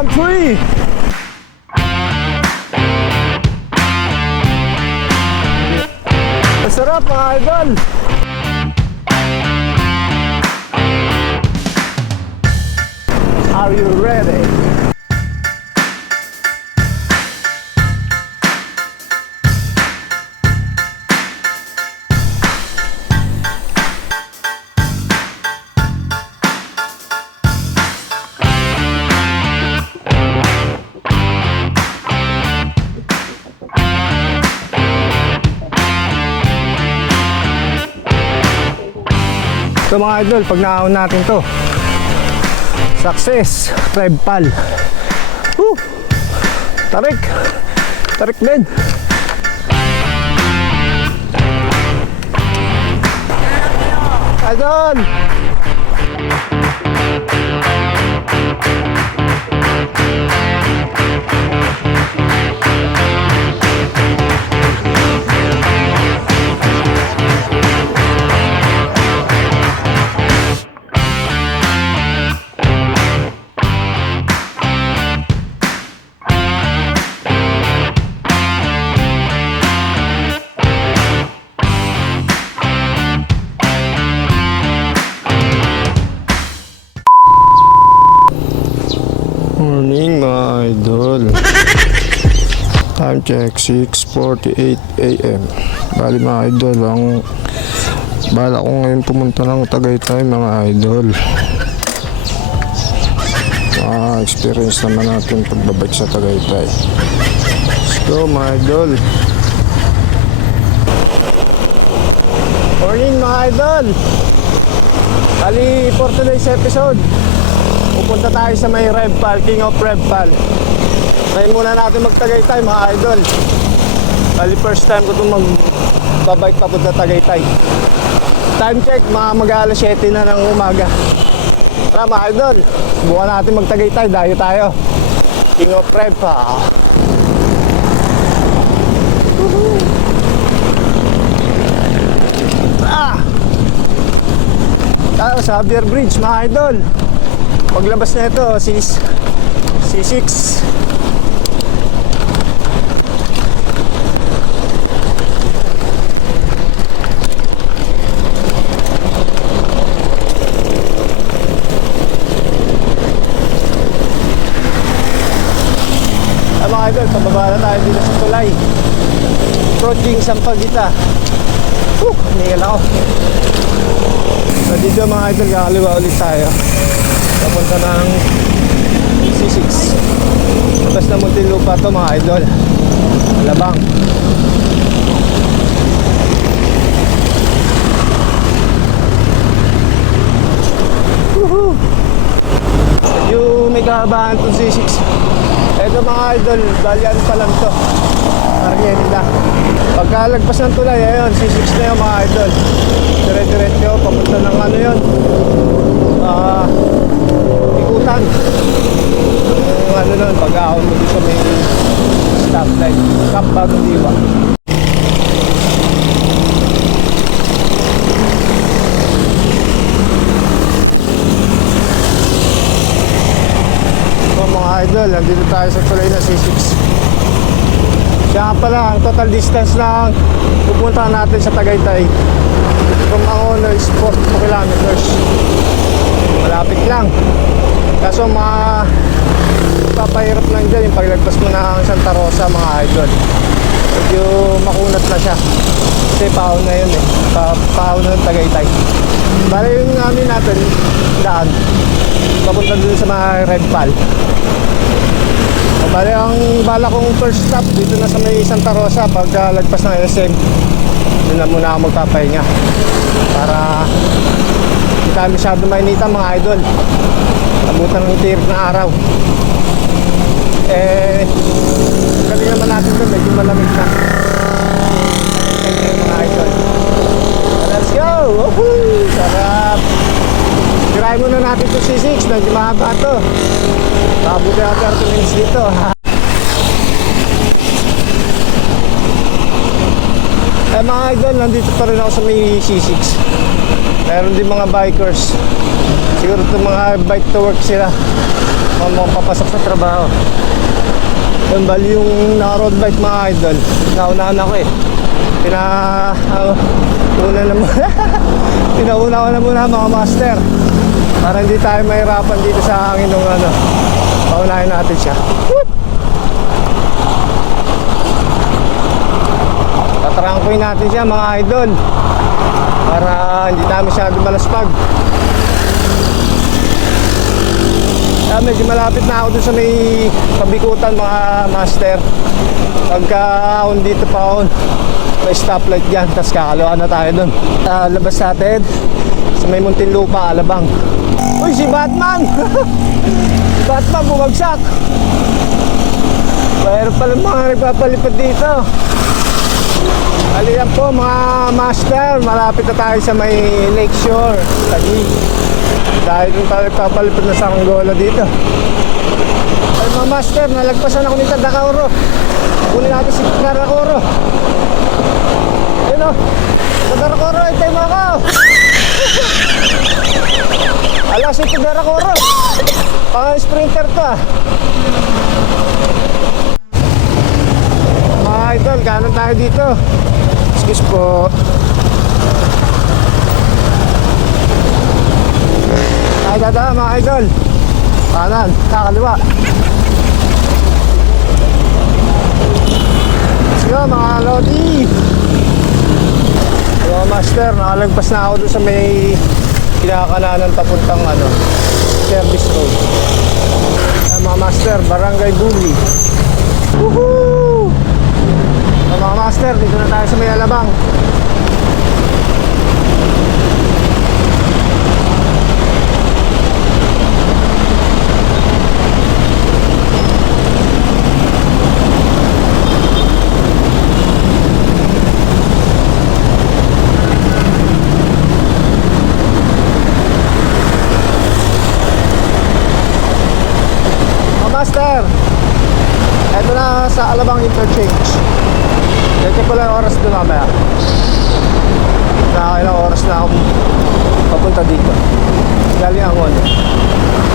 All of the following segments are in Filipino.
Palm Tree. Masarap mga idol. So mga idol, pag naahon natin to, success, Rev Pal. Woo! Tarik! Tarik din! Idol! Morning Time check 6.48 a.m. Bali mga idol, ang bala ko ngayon pumunta ng Tagaytay mga idol. Ah, experience naman natin pagbabike sa Tagaytay. Go mga idol. Morning mga idol. Bali for today's episode, pupunta tayo sa may Revpal, King of Revpal. Ngayon muna natin magtagaytay mga idol. Bali first time ko itong magbabike papunta Tagaytay. Time check, mga mag alas 7 na ng umaga. Tara mga idol, subukan natin magtagaytay, dayo tayo. King of Revpal. Ah! Tayo sa Javier Bridge mga idol. Paglabas na ito, si C6. Ay mga idol, pababa na tayo dito sa tulay. Approaching Sampaguita. Whew, hinigal ako. So dito mga idol, kakaliwa ulit tayo. Papunta ng C6. Labas na Muntinlupa to mga idol. Alabang. Woohoo! Medyo may kahabaan tong C6. Ito mga idol, balian pa lang to. Arienda. Pagkalagpas ng tulay, ayun, C6 na yun mga idol. Dire-diretso, papunta ng ano yun. Ah, ikutan. Yung ano nun, pag-ahon mo sa may stoplight. Kap bagong diwa. Idol, nandito tayo sa tulay na C6. Siya pala, ang total distance na pupunta natin sa Tagaytay from Angono is 42 kilometers. Malapit lang. Kaso mga papahirap lang dyan yung paglagpas mo ng Santa Rosa mga idol. Medyo makunat na siya. Kasi paon na yun eh. Pa paon na yung Tagaytay. Bale yung namin natin, daan. Papunta dun sa mga Red Pal. Bale, ang bala kong first stop dito na sa may Santa Rosa pagka lagpas ng SM. Doon na muna ako magpapahinga. Para hindi tayo masyado mainita mga idol. Abutan ng tirik na araw. Eh, gabi naman natin doon, medyo malamig na. Kaya mga idol. Let's go! Woohoo! Sarap! Try muna natin to C6, medyo mahaba to. Mabuti ang 30 minutes dito. eh mga idol, nandito pa rin ako sa may C6. Meron din mga bikers. Siguro itong mga bike to work sila. Mukhang mukhang papasok sa trabaho. Yung bali yung naka-road bike mga idol. Naunahan ako eh. Pina... Uh, una na muna. Pinauna ko na muna mga master. Para hindi tayo mahirapan dito sa hangin ng ano. Paunahin natin siya. Tatrangkoy natin siya mga idol. Para hindi tayo masyado malaspag. Ah, medyo malapit na ako dun sa may pabikutan mga master. Pagka ako dito pa ako, may stoplight dyan, tapos kakaluan na tayo dun. Ah, labas natin sa may Muntinlupa, Alabang. Uy, si Batman! si Batman bumagsak! Mayroon pala mga nagpapalipad dito. Aliyan po mga master, malapit na tayo sa may Lakeshore, Taguig. Dahil kung tayo papalipad na sa Angola dito. Ay mga master, nalagpasan ako ni Tadakauro. Kunin natin si Tadakauro. Ayun o, Tadakauro, itay mo ako. Ala si Tadakauro. Pang sprinter to ah. Mga idol, kanan tayo dito. Excuse po. Ay, dada mga idol. Kanan, kakaliwa. Go mga lodi. Mga master, nakalagpas na ako doon sa may kinakananan papuntang ano, service road. Ay, mga master, barangay Buli. Woohoo! Ay, mga master, dito na tayo sa may alabang. Mga master, eto na sa Alabang Interchange. Check ko lang yung oras doon mamaya. Na ilang oras na ako papunta dito. Galing ang ano.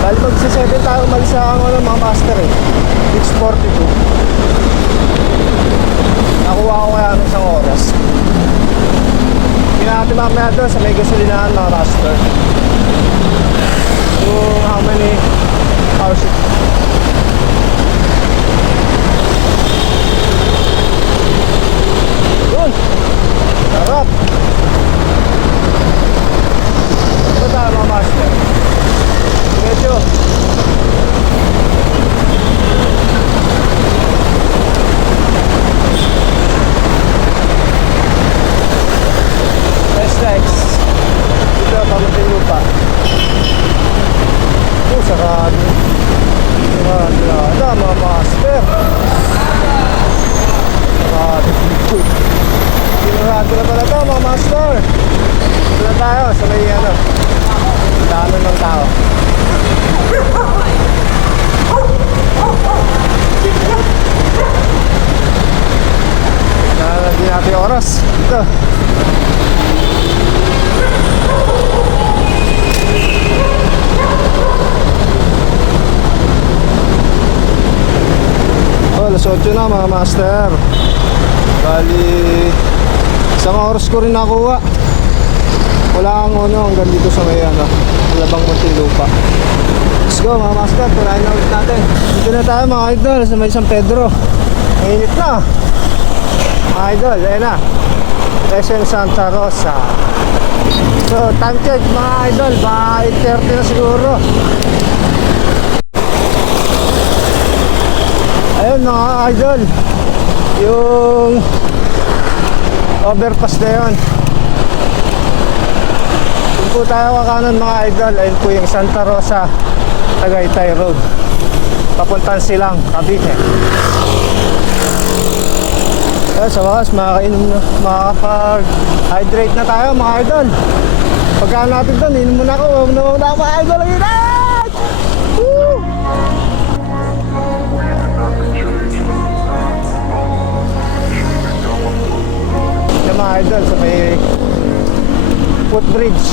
Dahil pag sa 7 tayo umalis sa ang ano, mga master eh. 6.42. Nakuha ko kaya ng isang oras. Hindi natin mamaya doon sa may gasolinahan mga master. Kung how many hours it Yun. Sarap. Ito tayo mga master. Medyo. SX. Dito, pamuntin lupa. Oh, sarado. Sarado. Ada mga master. Sarado. Sinurado na pala to mga master. Dito na tayo sa may ano. Daanan ng tao. Nalagyan natin yung oras. Ito. Oh, alas 8 na mga master. Bali, isang oras ko rin nakuha. Wala kang ano hanggang dito sa may ano, Alabang Muntinlupa. Let's go mga master, tirahin na ulit natin. Dito na tayo mga idol sa may San Pedro. Mainit na. Mga idol, ayun na. SM Santa Rosa. So, time check mga idol, ba 8.30 na siguro. Ayun mga idol, yung overpass na yun. Kung po tayo kakanan mga idol, ayun po yung Santa Rosa Tagaytay Road. Papuntan silang Cavite. Kaya sa wakas, makakainom na, makakapag-hydrate na tayo mga idol. Pagka natin doon, inom muna ako, huwag na huwag na ako idol. Ang init! Woo! Mga idol sa may footbridge.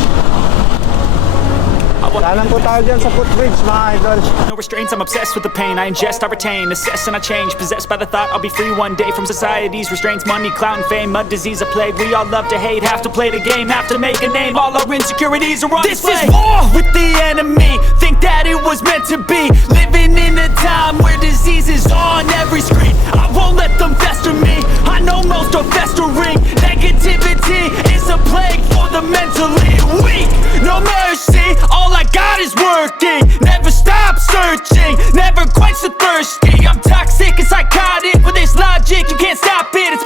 Dalan po tayo dyan sa footbridge mga idol. no restraints. I'm obsessed with the pain. I ingest, I retain, assess, and I change. Possessed by the thought I'll be free one day from society's restraints. Money, clout, and fame, a disease, a plague. We all love to hate, have to play the game, have to make a name. All our insecurities are on This display. is war with the enemy. Think that it was meant to be. Living in a time where disease is on every screen. Won't let them fester me. I know most are festering. Negativity is a plague for the mentally weak. No mercy, all I got is working. Never stop searching, never quite so thirsty. I'm toxic and psychotic with this logic. You can't stop it, it's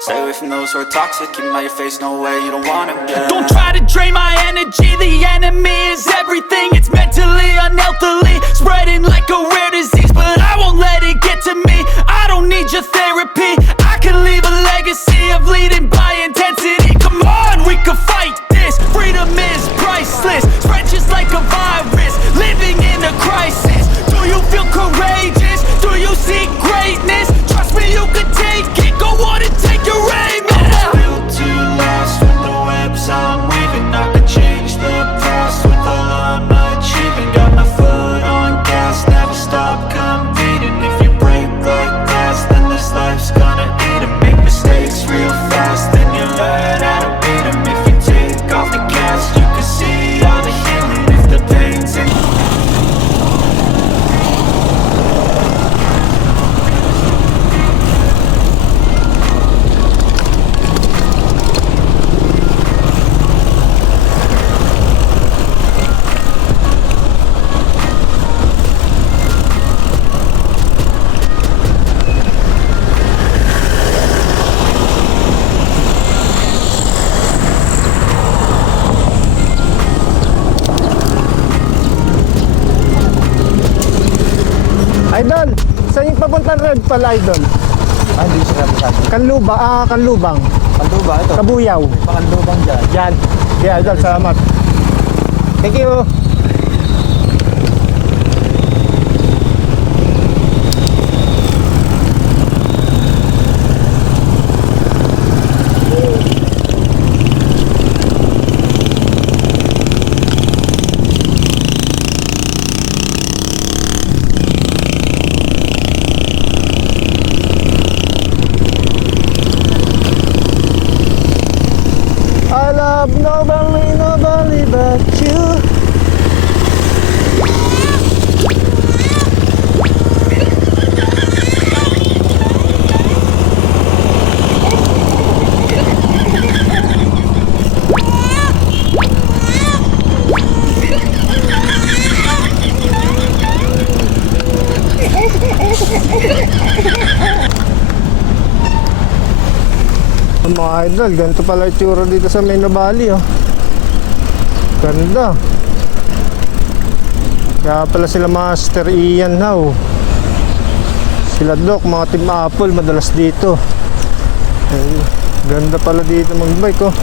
Stay away from those who are toxic. Keep 'em out your face, no way, you don't want it. Yeah. Don't try to drain my energy, the enemy is everything. It's mentally, unhealthily, spreading like a rare disease. But I pala idol? Ah, hindi siya masyado. Kanluba, ah, kanlubang. Panduba, ito. Kabuyaw. Pakandubang dyan. Yan. Yeah, idol, salamat. Thank you. Mga idol, ganito pala itsura dito sa Meno Valley oh. Ganda. Kaya pala sila Master Ian now. Sila Doc, mga Team Apple madalas dito. Ay, ganda pala dito magbike oh.